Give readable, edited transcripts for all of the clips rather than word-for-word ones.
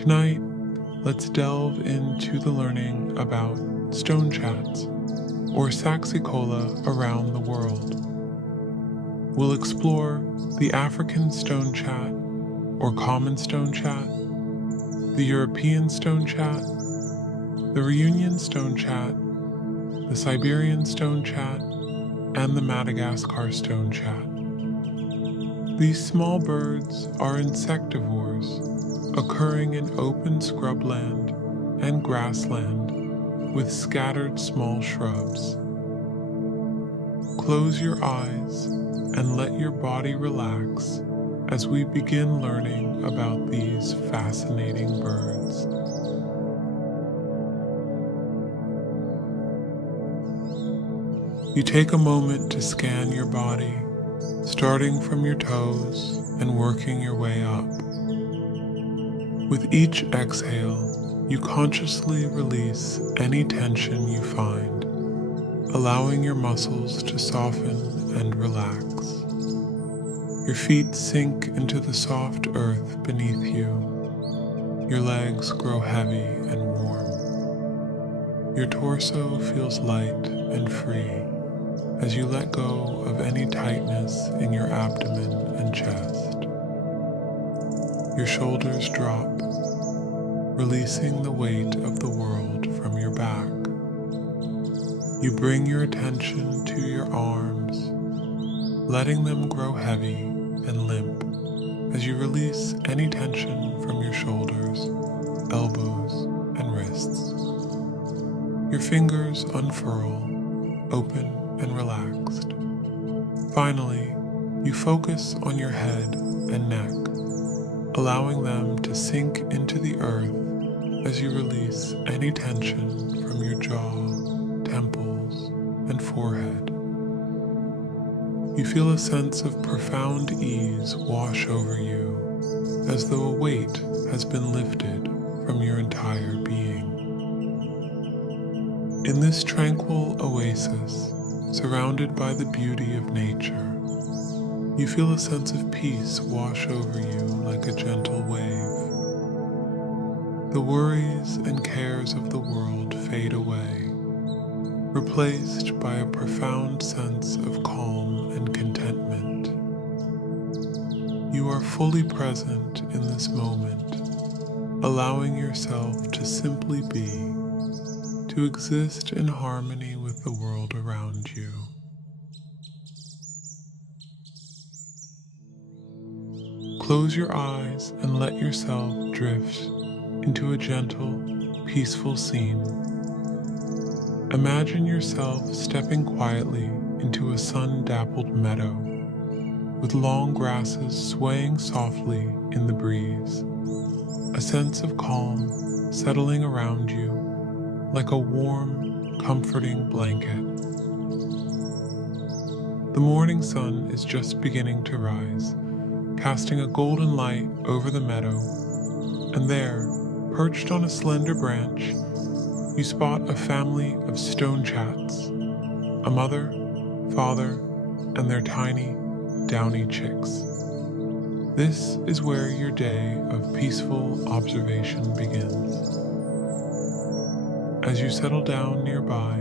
Tonight, let's delve into the learning about Stonechats, or Saxicola around the world. We'll explore the African Stonechat, or common Stonechat, the European Stonechat, the Reunion Stonechat, the Siberian Stonechat, and the Madagascar Stonechat. These small birds are insectivores, occurring in open scrubland and grassland with scattered small shrubs. Close your eyes and let your body relax as we begin learning about these fascinating birds. You take a moment to scan your body, starting from your toes and working your way up. With each exhale, you consciously release any tension you find, allowing your muscles to soften and relax. Your feet sink into the soft earth beneath you. Your legs grow heavy and warm. Your torso feels light and free as you let go of any tightness in your abdomen and chest. Your shoulders drop, releasing the weight of the world from your back. You bring your attention to your arms, letting them grow heavy and limp as you release any tension from your shoulders, elbows, and wrists. Your fingers unfurl, open and relaxed. Finally, you focus on your head and neck, allowing them to sink into the earth as you release any tension from your jaw, temples, and forehead. You feel a sense of profound ease wash over you, as though a weight has been lifted from your entire being. In this tranquil oasis, surrounded by the beauty of nature, you feel a sense of peace wash over you like a gentle wave. The worries and cares of the world fade away, replaced by a profound sense of calm and contentment. You are fully present in this moment, allowing yourself to simply be, to exist in harmony with the world around you. Close your eyes and let yourself drift into a gentle, peaceful scene. Imagine yourself stepping quietly into a sun-dappled meadow, with long grasses swaying softly in the breeze, a sense of calm settling around you like a warm, comforting blanket. The morning sun is just beginning to rise, casting a golden light over the meadow, and there, perched on a slender branch, you spot a family of Stonechats, a mother, father, and their tiny, downy chicks. This is where your day of peaceful observation begins. As you settle down nearby,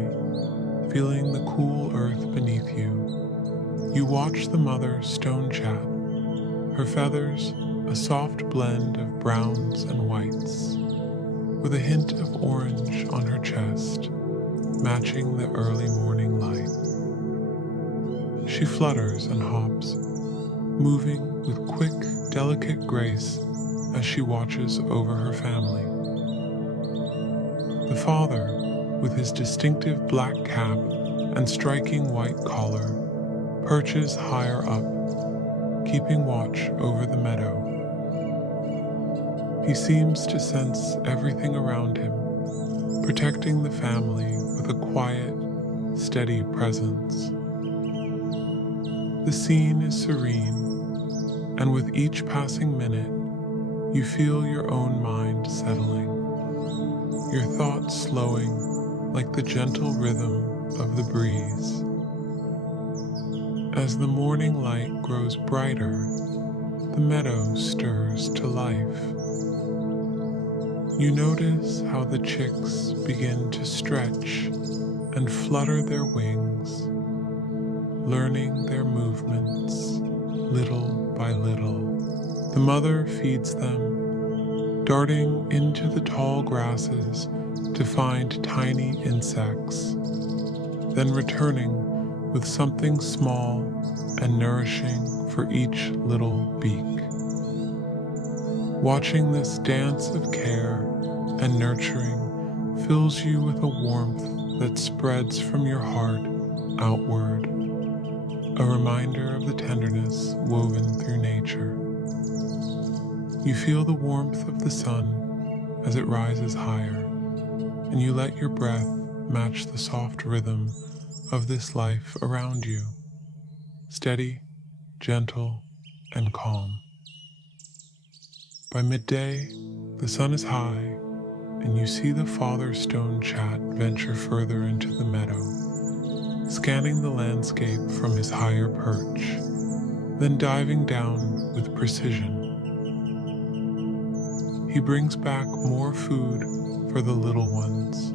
feeling the cool earth beneath you, you watch the mother Stonechat, her feathers a soft blend of browns and whites, with a hint of orange on her chest, matching the early morning light. She flutters and hops, moving with quick, delicate grace as she watches over her family. The father, with his distinctive black cap and striking white collar, perches higher up, keeping watch over the meadow. He seems to sense everything around him, protecting the family with a quiet, steady presence. The scene is serene, and with each passing minute, you feel your own mind settling, your thoughts slowing like the gentle rhythm of the breeze. As the morning light grows brighter, the meadow stirs to life. You notice how the chicks begin to stretch and flutter their wings, learning their movements little by little. The mother feeds them, darting into the tall grasses to find tiny insects, then returning with something small and nourishing for each little beak. Watching this dance of care and nurturing fills you with a warmth that spreads from your heart outward, a reminder of the tenderness woven through nature. You feel the warmth of the sun as it rises higher, and you let your breath match the soft rhythm of this life around you, steady, gentle, and calm. By midday, the sun is high, and you see the father Stonechat venture further into the meadow, scanning the landscape from his higher perch, then diving down with precision. He brings back more food for the little ones,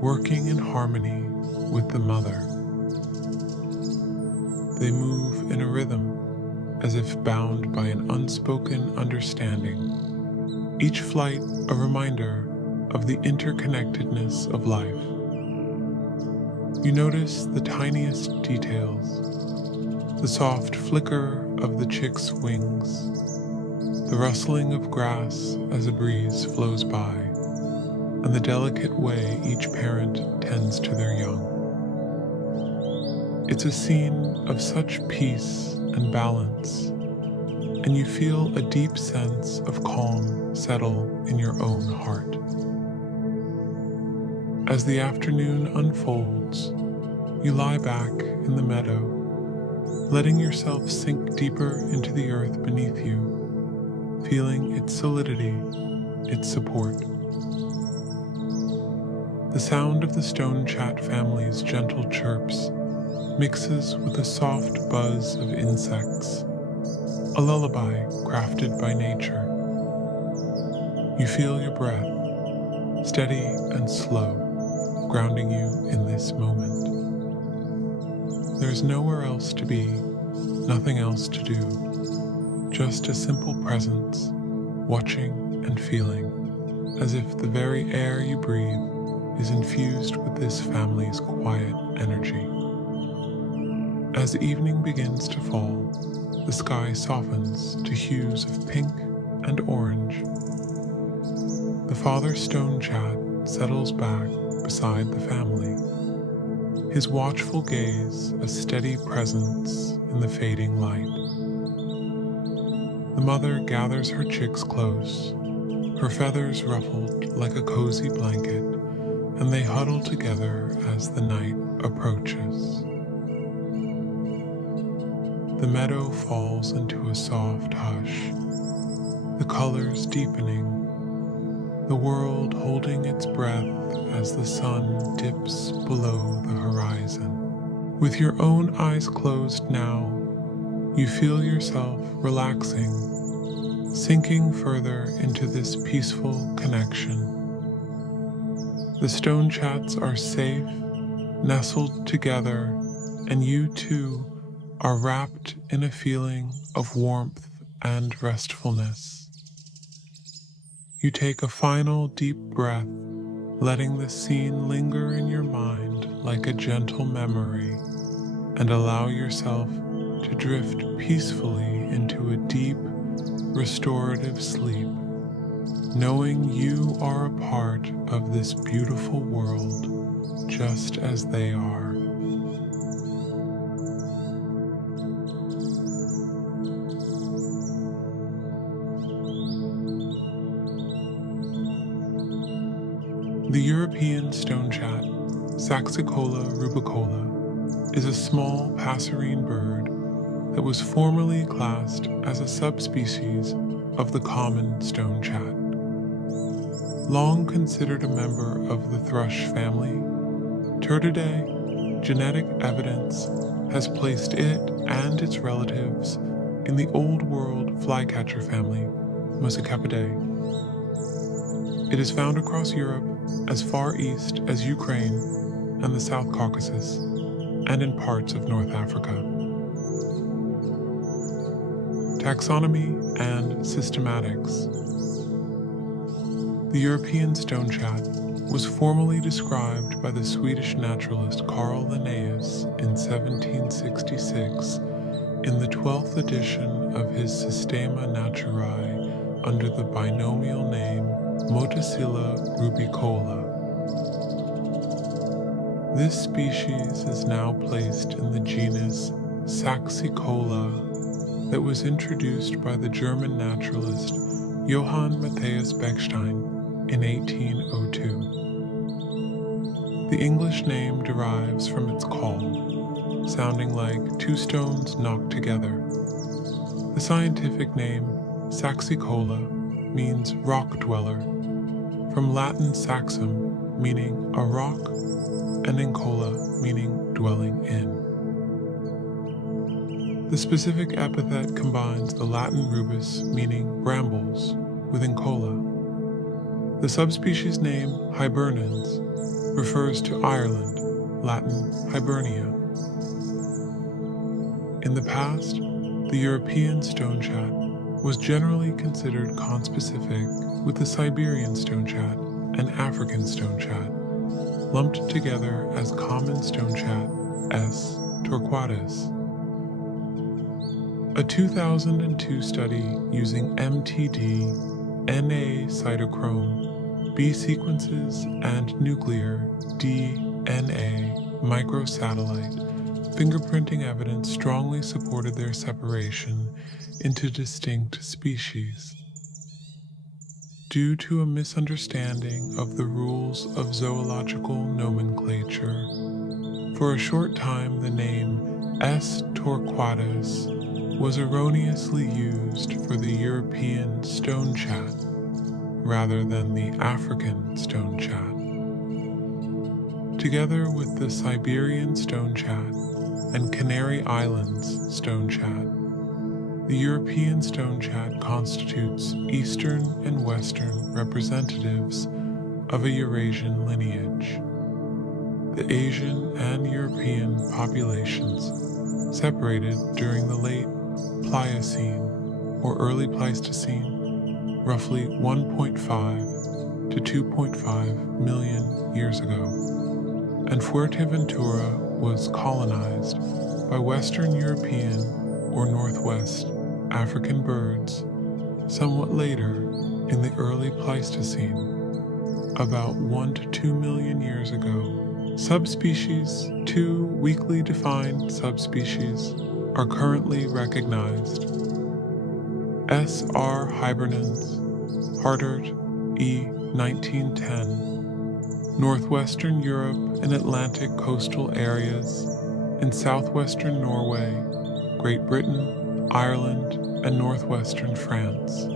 working in harmony with the mother. They move in a rhythm, as if bound by an unspoken understanding, each flight a reminder of the interconnectedness of life. You notice the tiniest details, the soft flicker of the chick's wings, the rustling of grass as a breeze flows by, and the delicate way each parent tends to their young. It's a scene of such peace and balance, and you feel a deep sense of calm settle in your own heart. As the afternoon unfolds, you lie back in the meadow, letting yourself sink deeper into the earth beneath you, feeling its solidity, its support. The sound of the Stonechat family's gentle chirps mixes with a soft buzz of insects, a lullaby crafted by nature. You feel your breath, steady and slow, grounding you in this moment. There's nowhere else to be, nothing else to do, just a simple presence, watching and feeling, as if the very air you breathe is infused with this family's quiet energy. As evening begins to fall, the sky softens to hues of pink and orange. The father Stonechat settles back beside the family, his watchful gaze a steady presence in the fading light. The mother gathers her chicks close, her feathers ruffled like a cozy blanket, and they huddle together as the night approaches. The meadow falls into a soft hush, the colors deepening, the world holding its breath as the sun dips below the horizon. With your own eyes closed now, you feel yourself relaxing, sinking further into this peaceful connection. The Stonechats are safe, nestled together, and you too are wrapped in a feeling of warmth and restfulness. You take a final deep breath, letting the scene linger in your mind like a gentle memory, and allow yourself to drift peacefully into a deep, restorative sleep, knowing you are a part of this beautiful world just as they are. The European Stonechat, Saxicola rubicola, is a small passerine bird that was formerly classed as a subspecies of the common Stonechat. Long considered a member of the thrush family, Turdidae genetic evidence has placed it and its relatives in the Old World flycatcher family, Muscicapidae. It is found across Europe as far east as Ukraine and the South Caucasus, and in parts of North Africa. Taxonomy and systematics. The European Stonechat was formally described by the Swedish naturalist Carl Linnaeus in 1766 in the 12th edition of his Systema Naturae under the binomial name Motacilla rubicola. This species is now placed in the genus Saxicola that was introduced by the German naturalist Johann Matthias Bechstein in 1802. The English name derives from its call, sounding like two stones knocked together. The scientific name Saxicola means rock dweller, from Latin saxum meaning a rock and incola meaning dwelling in. The specific epithet combines the Latin rubus meaning brambles with incola. The subspecies name hibernans refers to Ireland, Latin Hibernia. In the past, the European Stonechat was generally considered conspecific with the Siberian Stonechat and African Stonechat, lumped together as common Stonechat S. torquatus. A 2002 study using MTD, Na cytochrome, B sequences, and nuclear DNA microsatellite fingerprinting evidence strongly supported their separation into distinct species. Due to a misunderstanding of the rules of zoological nomenclature, for a short time the name S. torquatus was erroneously used for the European Stonechat rather than the African Stonechat. Together with the Siberian Stonechat and Canary Islands Stonechat, the European Stonechat constitutes eastern and western representatives of a Eurasian lineage. The Asian and European populations separated during the late Pliocene or early Pleistocene, roughly 1.5 to 2.5 million years ago, and Fuerteventura was colonized by Western European or Northwest African birds somewhat later in the early Pleistocene, about 1 to 2 million years ago. Subspecies, 2 weakly defined subspecies, are currently recognized. S.R. hibernans, Hartert, E. 1910, Northwestern Europe and Atlantic coastal areas, in southwestern Norway, Great Britain, Ireland, and northwestern France.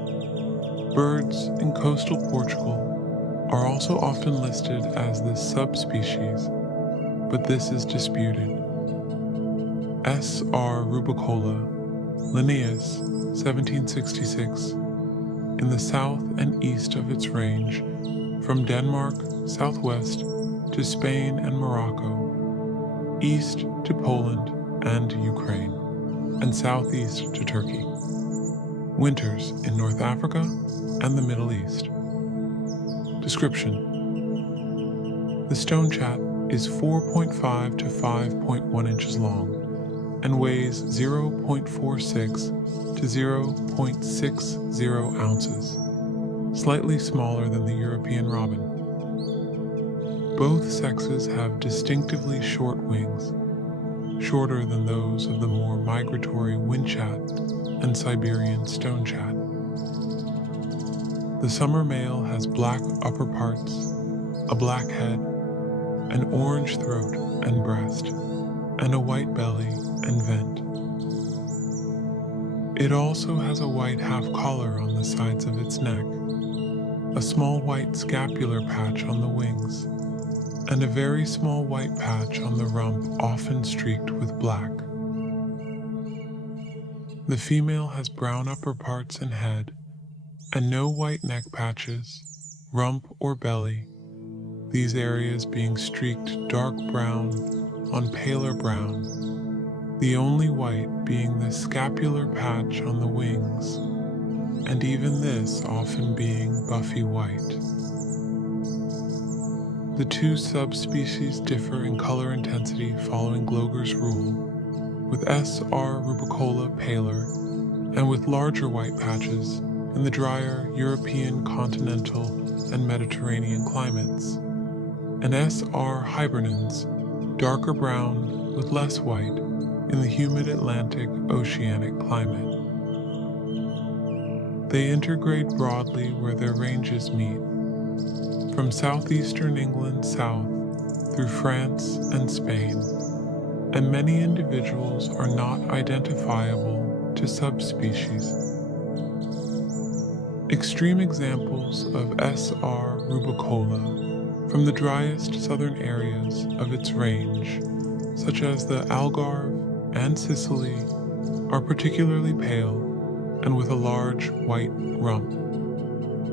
Birds in coastal Portugal are also often listed as this subspecies, but this is disputed. S.R. rubicola, Linnaeus, 1766, in the south and east of its range, from Denmark southwest to Spain and Morocco, east to Poland and Ukraine, and southeast to Turkey. Winters in North Africa and the Middle East. Description: the Stonechat is 4.5 to 5.1 inches long and weighs 0.46 to 0.60 ounces, slightly smaller than the European robin. Both sexes have distinctively short wings, shorter than those of the more migratory Winchat and Siberian Stonechat. The summer male has black upper parts, a black head, an orange throat and breast, and a white belly and vent. It also has a white half collar on the sides of its neck, a small white scapular patch on the wings, and a very small white patch on the rump often streaked with black. The female has brown upper parts and head, and no white neck patches, rump or belly, these areas being streaked dark brown on paler brown, the only white being the scapular patch on the wings, and even this often being buffy white. The two subspecies differ in color intensity following Gloger's rule, with S. r. rubicola paler and with larger white patches in the drier European, continental, and Mediterranean climates, and S. r. hibernans darker brown with less white in the humid Atlantic oceanic climate. They intergrade broadly where their ranges meet, from southeastern England south through France and Spain, and many individuals are not identifiable to subspecies. Extreme examples of S. r. rubicola from the driest southern areas of its range, such as the Algarve and Sicily, are particularly pale and with a large white rump,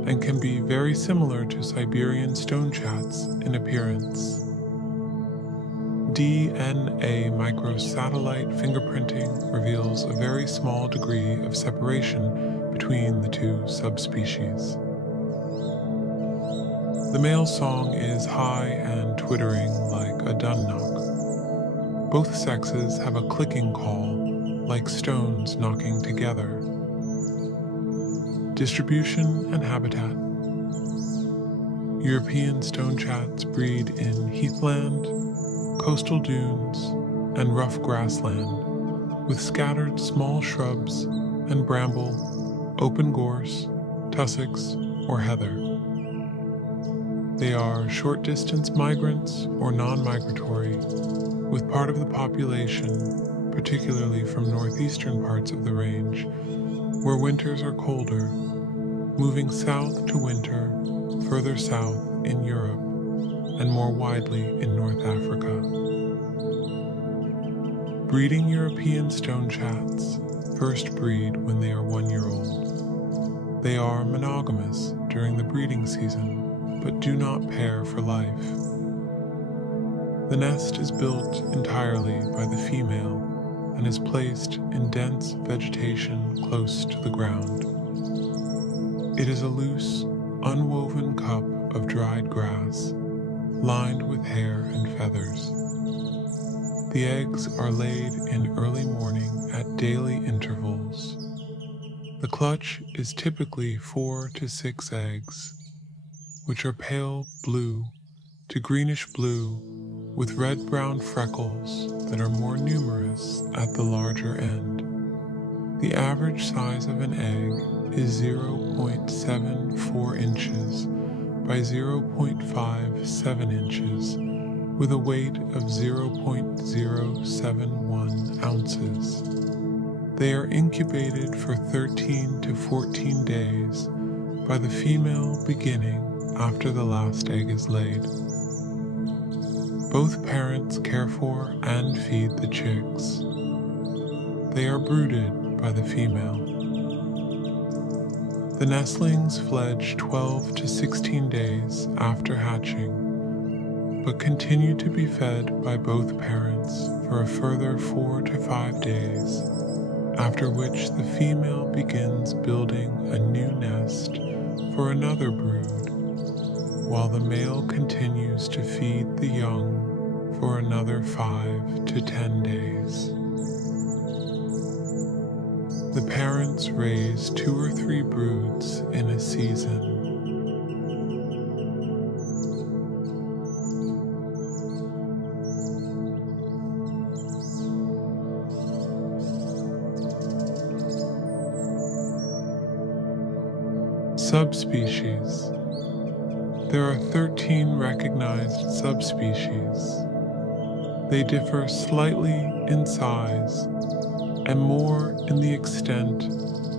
and can be very similar to Siberian Stonechats in appearance. DNA microsatellite fingerprinting reveals a very small degree of separation between the two subspecies. The male song is high and twittering like a dunnock. Both sexes have a clicking call, like stones knocking together. Distribution and habitat. European stonechats breed in heathland, coastal dunes, and rough grassland, with scattered small shrubs and bramble, open gorse, tussocks, or heather. They are short-distance migrants or non-migratory, with part of the population, particularly from northeastern parts of the range, where winters are colder, moving south to winter further south in Europe and more widely in North Africa. Breeding European stonechats first breed when they are 1 year old. They are monogamous during the breeding season, but do not pair for life. The nest is built entirely by the female and is placed in dense vegetation close to the ground. It is a loose, unwoven cup of dried grass, lined with hair and feathers. The eggs are laid in early morning at daily intervals. The clutch is typically 4 to 6 eggs, which are pale blue to greenish blue with red-brown freckles that are more numerous at the larger end. The average size of an egg is 0.74 inches by 0.57 inches with a weight of 0.071 ounces. They are incubated for 13 to 14 days by the female beginning after the last egg is laid. Both parents care for and feed the chicks. They are brooded by the female. The nestlings fledge 12 to 16 days after hatching, but continue to be fed by both parents for a further 4 to 5 days, after which the female begins building a new nest for another brood, while the male continues to feed the young for another 5 to 10 days. The parents raise 2 or 3 broods in a season. Subspecies. There are 13 recognized subspecies. They differ slightly in size and more in the extent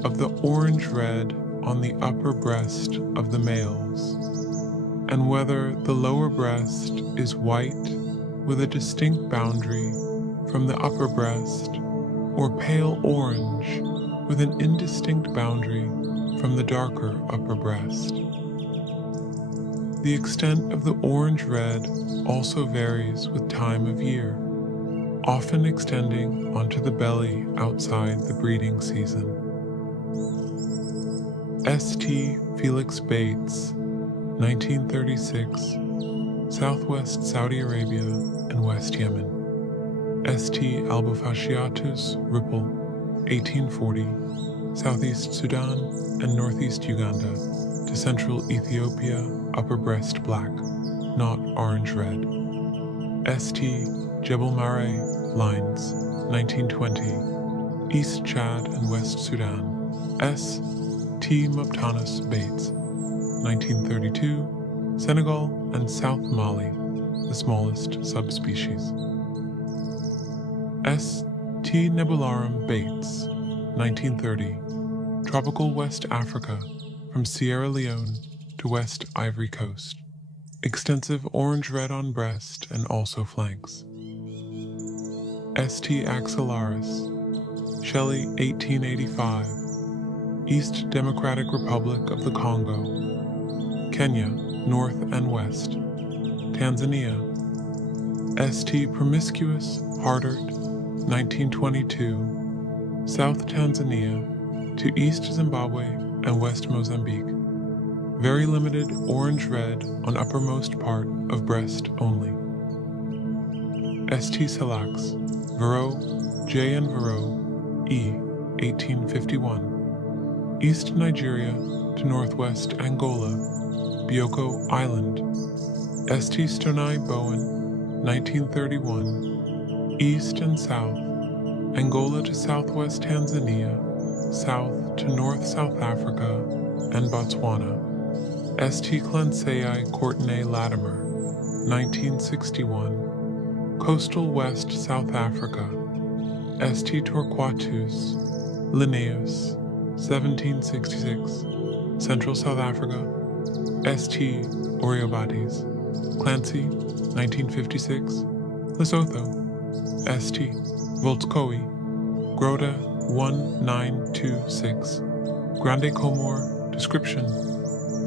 of the orange-red on the upper breast of the males, and whether the lower breast is white with a distinct boundary from the upper breast, or pale orange with an indistinct boundary from the darker upper breast. The extent of the orange-red also varies with time of year, often extending onto the belly outside the breeding season. St. Felix Bates, 1936, Southwest Saudi Arabia and West Yemen. St. albofasciatus Ripple, 1840, Southeast Sudan and Northeast Uganda to Central Ethiopia, upper breast black, not orange-red. St. Jebel Mare Lines, 1920, East Chad and West Sudan. St. Moptanus Bates, 1932, Senegal and South Mali, the smallest subspecies. St. nebularum Bates, 1930, tropical West Africa from Sierra Leone to West Ivory Coast. Extensive orange-red on breast and also flanks. St. axillaris, Shelley, 1885, East Democratic Republic of the Congo, Kenya, north and west, Tanzania. St. promiscuous Hardert, 1922, South Tanzania to East Zimbabwe and West Mozambique. Very limited orange-red on uppermost part of breast only. St. Silax, Varroa, J. and Varroa, E. 1851. East Nigeria to northwest Angola, Bioko Island. St. Stonai Bowen, 1931, East and South, Angola to southwest Tanzania, south to North South Africa and Botswana. St. Clencei Courtenay Latimer, 1961, coastal West South Africa. St. Torquatus Linnaeus, 1766, Central South Africa. St. Oreobates Clancy, 1956, Lesotho. St. Voltskoi, Groda 1926, Grande Comore. Description: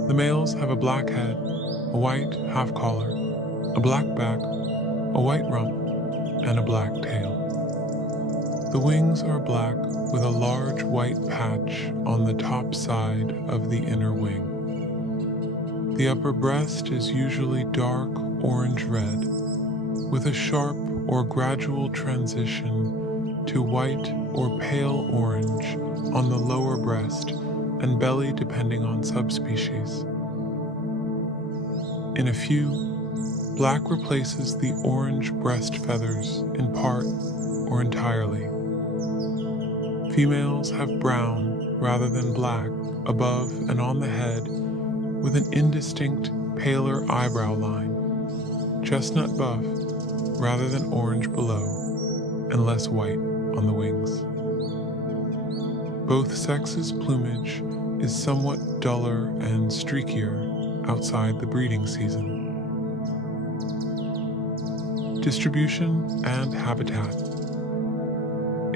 the males have a black head, a white half collar, a black back, a white rump, and a black tail. The wings are black with a large white patch on the top side of the inner wing. The upper breast is usually dark orange-red, with a sharp or gradual transition to white or pale orange on the lower breast and belly depending on subspecies. In a few, black replaces the orange breast feathers in part or entirely. Females have brown rather than black above and on the head, with an indistinct paler eyebrow line, chestnut buff rather than orange below, and less white on the wings. Both sexes' plumage is somewhat duller and streakier outside the breeding season. Distribution and habitat.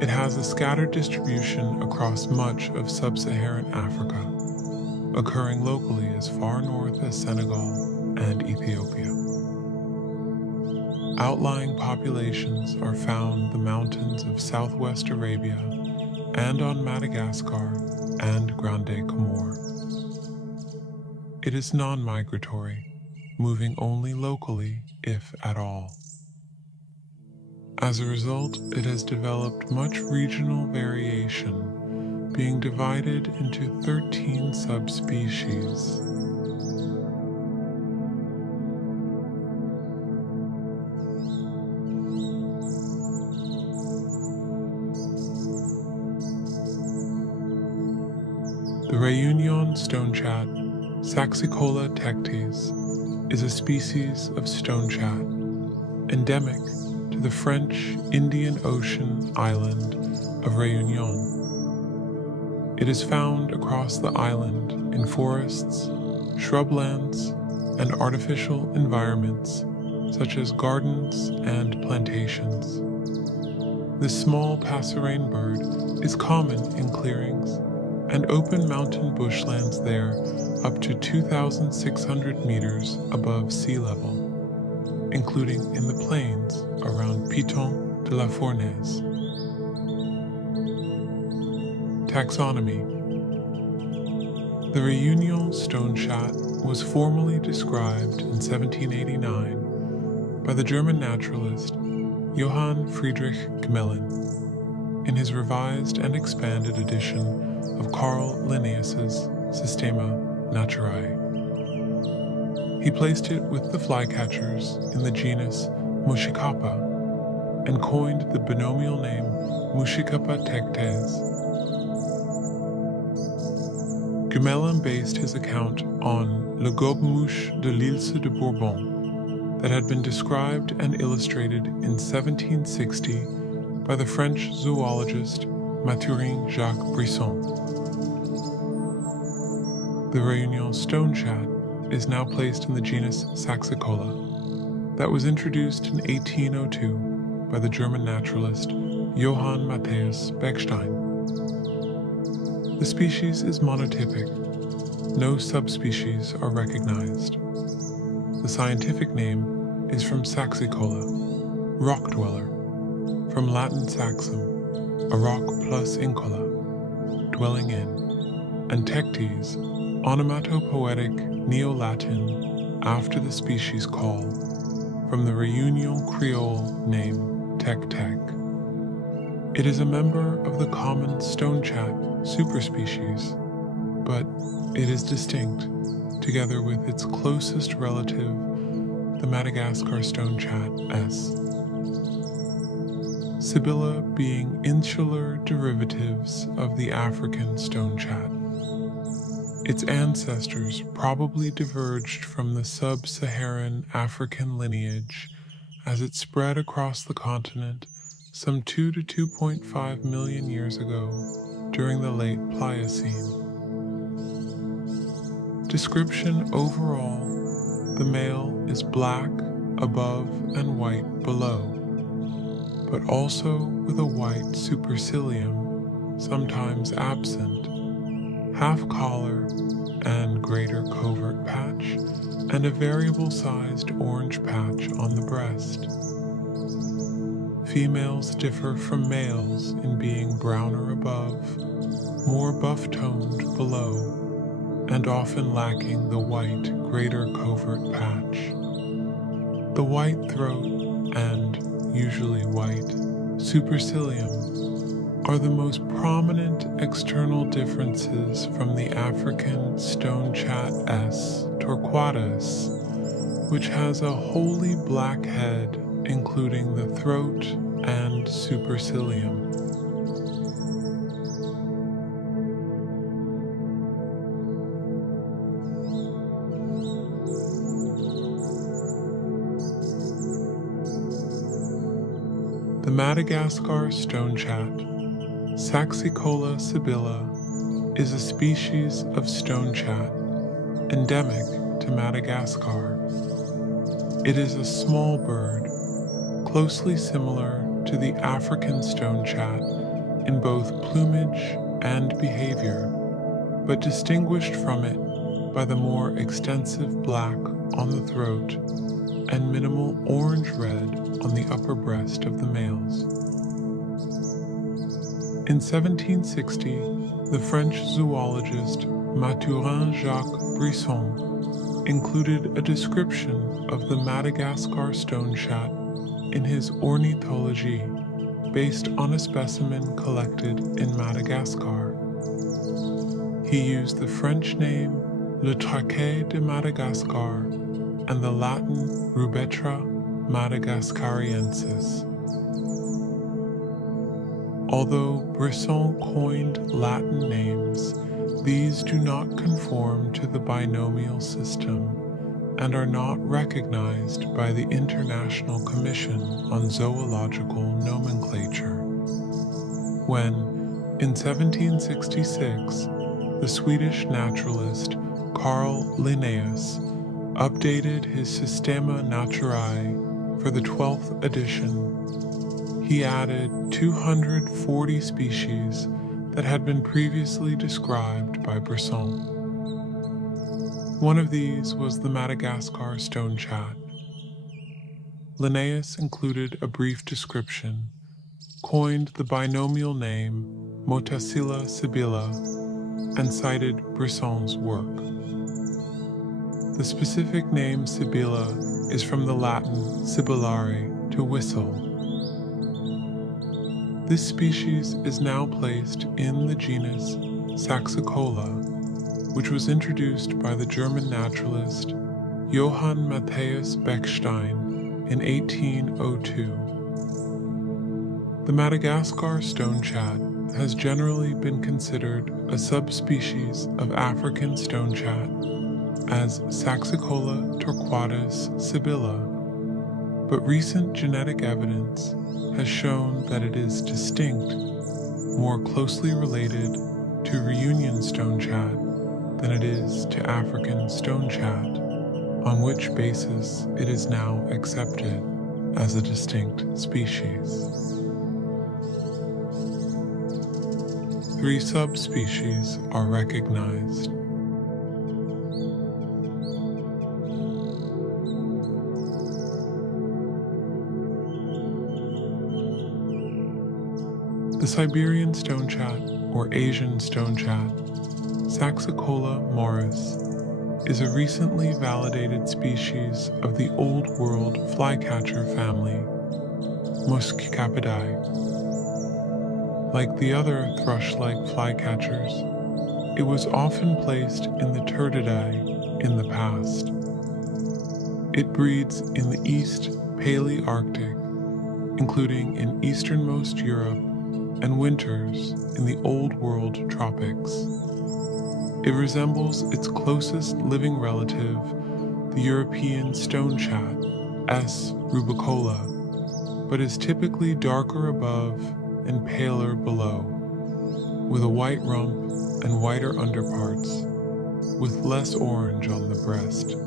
It has a scattered distribution across much of sub-Saharan Africa, occurring locally as far north as Senegal and Ethiopia. Outlying populations are found in the mountains of southwest Arabia and on Madagascar and Grande Comore. It is non-migratory, moving only locally, if at all. As a result, it has developed much regional variation, being divided into 13 subspecies. The Réunion Stonechat, Saxicola tectes, is a species of stonechat, endemic to the French Indian Ocean island of Réunion. It is found across the island in forests, shrublands, and artificial environments such as gardens and plantations. This small passerine bird is common in clearings and open mountain bushlands there up to 2,600 meters above sea level, including in the plains around Piton de la Fournaise. Taxonomy. The Réunion Stonechat was formally described in 1789 by the German naturalist Johann Friedrich Gmelin in his revised and expanded edition of Carl Linnaeus's Systema Naturae. He placed it with the flycatchers in the genus Muscicapa and coined the binomial name Muscicapa tectes. Gmelin based his account on Le Gobe-mouche de l'Île de Bourbon that had been described and illustrated in 1760 by the French zoologist Mathurin Jacques Brisson. The Réunion Stonechat is now placed in the genus Saxicola that was introduced in 1802 by the German naturalist Johann Matthäus Bechstein. The species is monotypic. No subspecies are recognized. The scientific name is from Saxicola, rock dweller, from Latin saxum, a rock plus incola, dwelling in, and tectes, onomatopoetic Neo-Latin after the species call, from the Réunion Creole name tec-tec. It is a member of the common stonechat superspecies, but it is distinct, together with its closest relative, the Madagascar Stonechat S. Sibylla being insular derivatives of the African stonechat. Its ancestors probably diverged from the sub-Saharan African lineage as it spread across the continent some 2 to 2.5 million years ago during the late Pliocene. Description overall, the male is black above and white below, but also with a white supercilium, sometimes absent, half collar and greater covert patch, and a variable-sized orange patch on the breast. Females differ from males in being browner above, more buff-toned below, and often lacking the white greater covert patch. The white throat and, usually white, supercilium are the most prominent external differences from the African Stonechat S. torquatus, which has a wholly black head, including the throat and supercilium. The Madagascar Stonechat, Saxicola sibylla, is a species of stonechat endemic to Madagascar. It is a small bird, closely similar to the African stonechat in both plumage and behavior, but distinguished from it by the more extensive black on the throat and minimal orange-red on the upper breast of the males. In 1760, the French zoologist Mathurin Jacques Brisson included a description of the Madagascar stonechat in his Ornithologie, based on a specimen collected in Madagascar. He used the French name Le Traquet de Madagascar and the Latin Rubetra madagascariensis. Although Brisson coined Latin names, these do not conform to the binomial system and are not recognized by the International Commission on Zoological Nomenclature. When, in 1766, the Swedish naturalist Carl Linnaeus updated his Systema Naturae for the 12th edition, he added 240 species that had been previously described by Brisson. One of these was the Madagascar Stonechat. Linnaeus included a brief description, coined the binomial name Motacilla sibylla, and cited Brisson's work. The specific name sibylla is from the Latin sibyllare, to whistle. This species is now placed in the genus Saxicola, which was introduced by the German naturalist Johann Matthias Bechstein in 1802. The Madagascar Stonechat has generally been considered a subspecies of African Stonechat as Saxicola torquatus sibylla, but recent genetic evidence has shown that it is distinct, more closely related to Reunion Stonechat than it is to African Stonechat, on which basis it is now accepted as a distinct species. 3 subspecies are recognized. The Siberian Stonechat, or Asian Stonechat, Saxicola morus, is a recently validated species of the Old World flycatcher family, Muscicapidae. Like the other thrush-like flycatchers, it was often placed in the Turdidae in the past. It breeds in the East Palearctic, including in easternmost Europe, and winters in the Old World tropics. It resembles its closest living relative, the European Stonechat, S. rubicola, but is typically darker above and paler below, with a white rump and whiter underparts, with less orange on the breast.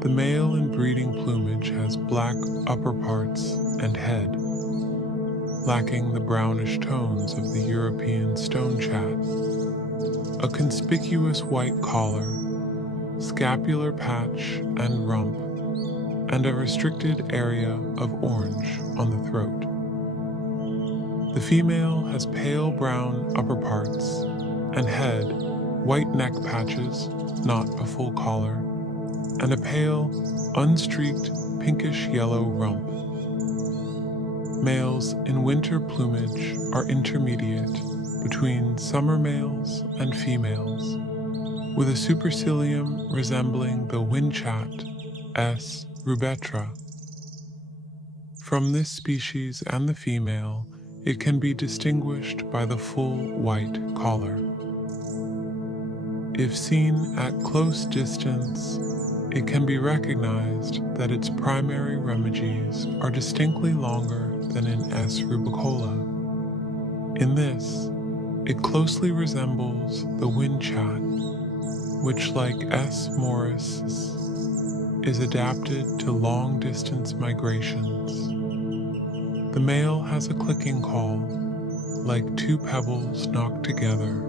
The male in breeding plumage has black upperparts and head, lacking the brownish tones of the European Stonechat, a conspicuous white collar, scapular patch and rump, and a restricted area of orange on the throat. The female has pale brown upperparts and head, white neck patches, not a full collar, and a pale, unstreaked pinkish yellow rump. Males in winter plumage are intermediate between summer males and females, with a supercilium resembling the winchat, S. rubetra. From this species and the female, it can be distinguished by the full white collar. If seen at close distance, it can be recognized that its primary remiges are distinctly longer than in S. rubicola. In this, it closely resembles the winchat, which, like S. morus, is adapted to long-distance migrations. The male has a clicking call, like 2 pebbles knocked together.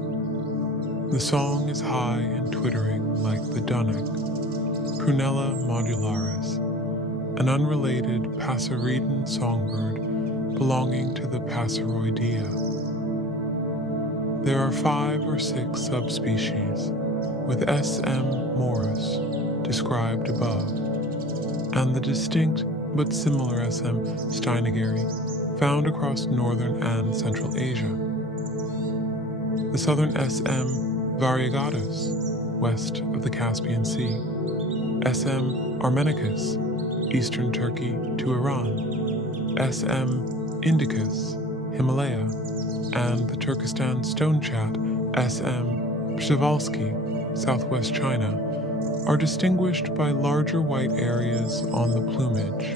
The song is high and twittering like the dunnock, Prunella modularis, an unrelated passerine songbird belonging to the Passeroidea. There are 5 or 6 subspecies, with S.M. morus described above, and the distinct but similar S.M. steinegeri found across northern and central Asia. The southern S.M. variegatus, west of the Caspian Sea, S.M. armenicus, eastern Turkey to Iran, S.M. indicus, Himalaya, and the Turkestan Stonechat, S.M. Przewalski, southwest China, are distinguished by larger white areas on the plumage.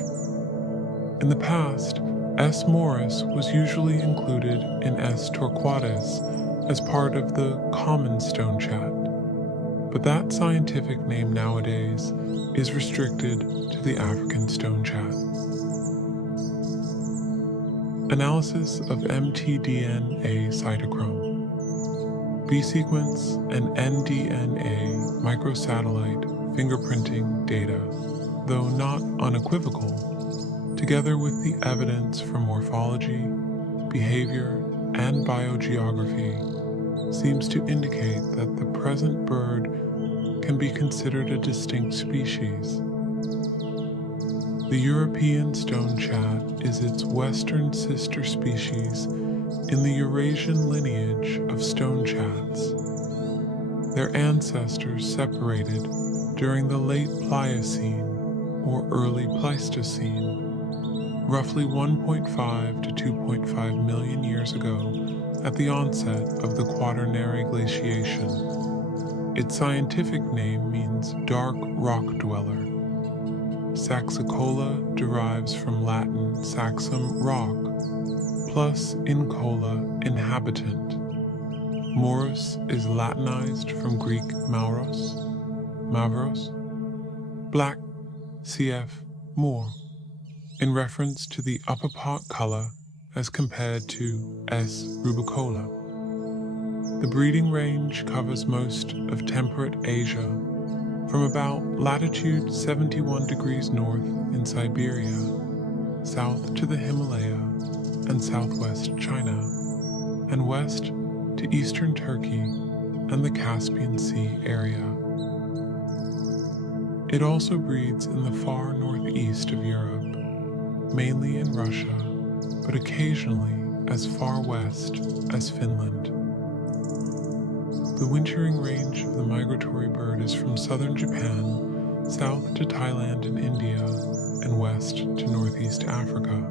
In the past, S. morus was usually included in S. torquatus as part of the common Stonechat, but that scientific name nowadays is restricted to the African Stonechat. Analysis of mtDNA cytochrome. B-sequence and nDNA microsatellite fingerprinting data, though not unequivocal, together with the evidence from morphology, behavior, and biogeography, seems to indicate that the present bird can be considered a distinct species. The European Stonechat is its western sister species in the Eurasian lineage of Stonechats. Their ancestors separated during the late Pliocene or early Pleistocene, roughly 1.5 to 2.5 million years ago at the onset of the Quaternary glaciation. Its scientific name means dark rock dweller. Saxicola derives from Latin saxum, rock, plus incola, inhabitant. Morus is Latinized from Greek mauros, black, cf. Moor, in reference to the upper part color as compared to S. rubicola. The breeding range covers most of temperate Asia, from about latitude 71 degrees north in Siberia, south to the Himalaya and southwest China, and west to eastern Turkey and the Caspian Sea area. It also breeds in the far northeast of Europe, mainly in Russia, but occasionally as far west as Finland. The wintering range of the migratory bird is from southern Japan, south to Thailand and India, and west to northeast Africa.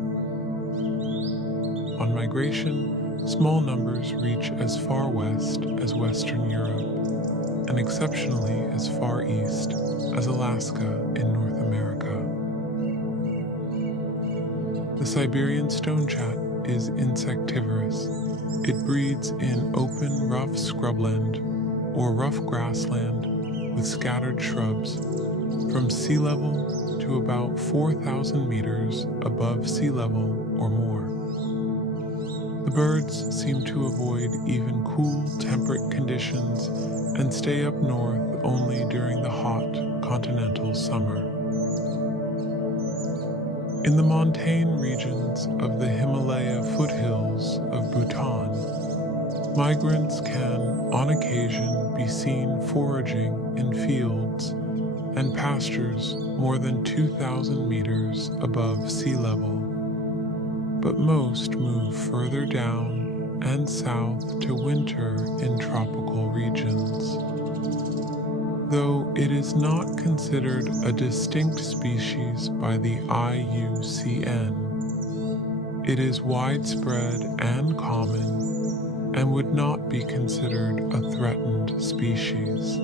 On migration, small numbers reach as far west as Western Europe, and exceptionally as far east as Alaska in North America. The Siberian Stonechat is insectivorous. It breeds in open, rough scrubland or rough grassland with scattered shrubs from sea level to about 4,000 meters above sea level or more. The birds seem to avoid even cool, temperate conditions and stay up north only during the hot continental summer. In the montane regions of the Himalaya foothills of Bhutan, migrants can, on occasion, be seen foraging in fields and pastures more than 2,000 meters above sea level, but most move further down and south to winter in tropical regions. Though it is not considered a distinct species by the IUCN, it is widespread and common and would not be considered a threatened species.